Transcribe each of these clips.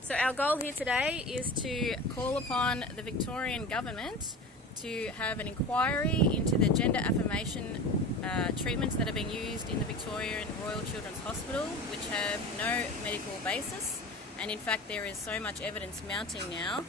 So our goal here today is to call upon the Victorian Government to have an inquiry into the gender affirmation treatments that are being used in the Victorian Royal Children's Hospital, which have no medical basis, and in fact there is so much evidence mounting now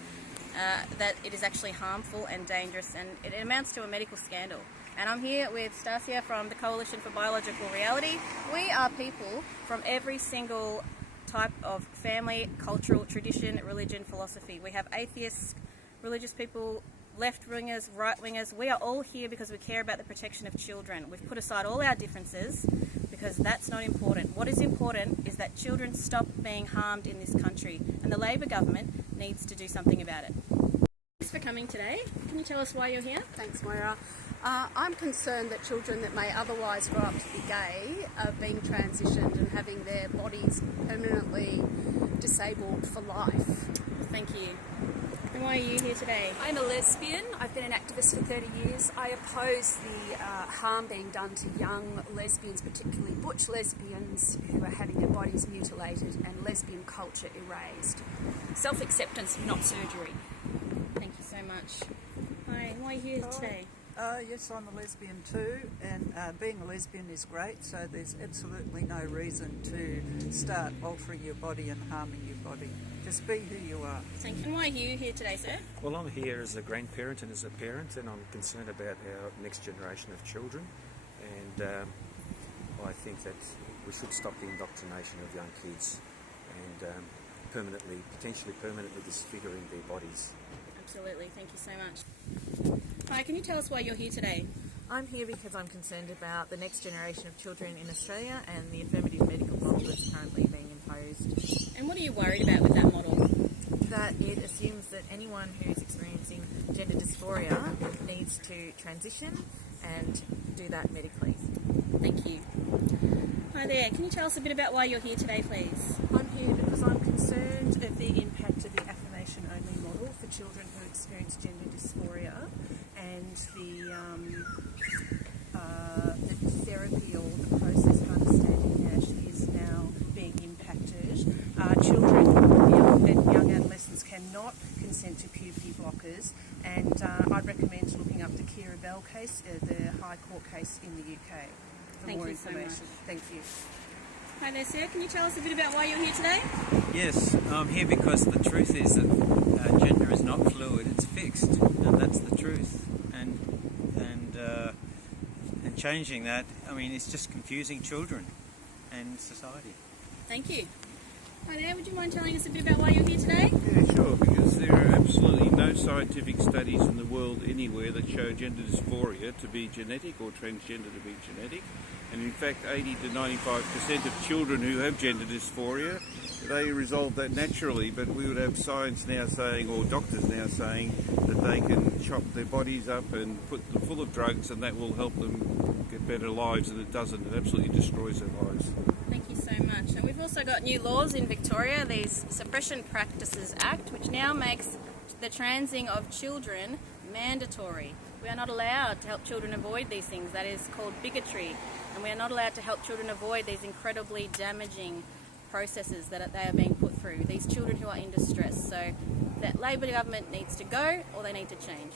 that it is actually harmful and dangerous, and it amounts to a medical scandal. And I'm here with Stasia from the Coalition for Biological Reality. We are people from every single type of family, cultural, tradition, religion, philosophy. We have atheists, religious people, left-wingers, right-wingers. We are all here because we care about the protection of children. We've put aside all our differences because that's not important. What is important is that children stop being harmed in this country, and the Labor government needs to do something about it. Thanks for coming today. Can you tell us why you're here? Thanks, Moira. I'm concerned that children that may otherwise grow up to be gay are being transitioned and having their bodies permanently disabled for life. Thank you. And why are you here today? I'm a lesbian. I've been an activist for 30 years. I oppose the harm being done to young lesbians, particularly butch lesbians who are having their bodies mutilated and lesbian culture erased. Self-acceptance, not surgery. Thank you so much. Hi, why are you here today? Yes, I'm a lesbian too, and being a lesbian is great, so there's absolutely no reason to start altering your body and harming your body. Just be who you are. Thank you. And why are you here today, sir? Well, I'm here as a grandparent and as a parent, and I'm concerned about our next generation of children, and I think that we should stop the indoctrination of young kids and potentially permanently disfiguring their bodies. Absolutely, thank you so much. Hi, can you tell us why you're here today? I'm here because I'm concerned about the next generation of children in Australia and the affirmative medical model that's currently being imposed. And what are you worried about with that model? That it assumes that anyone who's experiencing gender dysphoria needs to transition and do that medically. Thank you. Hi there, can you tell us a bit about why you're here today, please? I'm here because I'm concerned of the impact of the affirmation-only model for children who experience gender dysphoria, and the therapy or the process of understanding that is now being impacted. Children and young adolescents cannot consent to puberty blockers, and I'd recommend looking up the Kira Bell case, the High Court case in the UK, for more information. So much. Thank you. Hi there, sir. Can you tell us a bit about why you're here today? Yes, I'm here because the truth is that gender is not fluid, it's fixed, and that's the truth. And changing that, I mean, it's just confusing children and society. Thank you. Hi there, would you mind telling us a bit about why you're here today? Yeah, sure, because there are absolutely no scientific studies in the world anywhere that show gender dysphoria to be genetic or transgender to be genetic. And in fact, 80 to 95% of children who have gender dysphoria, they resolve that naturally, but we would have science now saying, or doctors now saying, that they can chop their bodies up and put them full of drugs and that will help them get better lives, and it doesn't. It absolutely destroys their lives. Thank you so much. And we've also got new laws in Victoria, the Suppression Practices Act, which now makes the transing of children mandatory. We are not allowed to help children avoid these things. That is called bigotry. And we are not allowed to help children avoid these incredibly damaging processes that they are being put through. These children who are in distress. So that Labor government needs to go, or they need to change.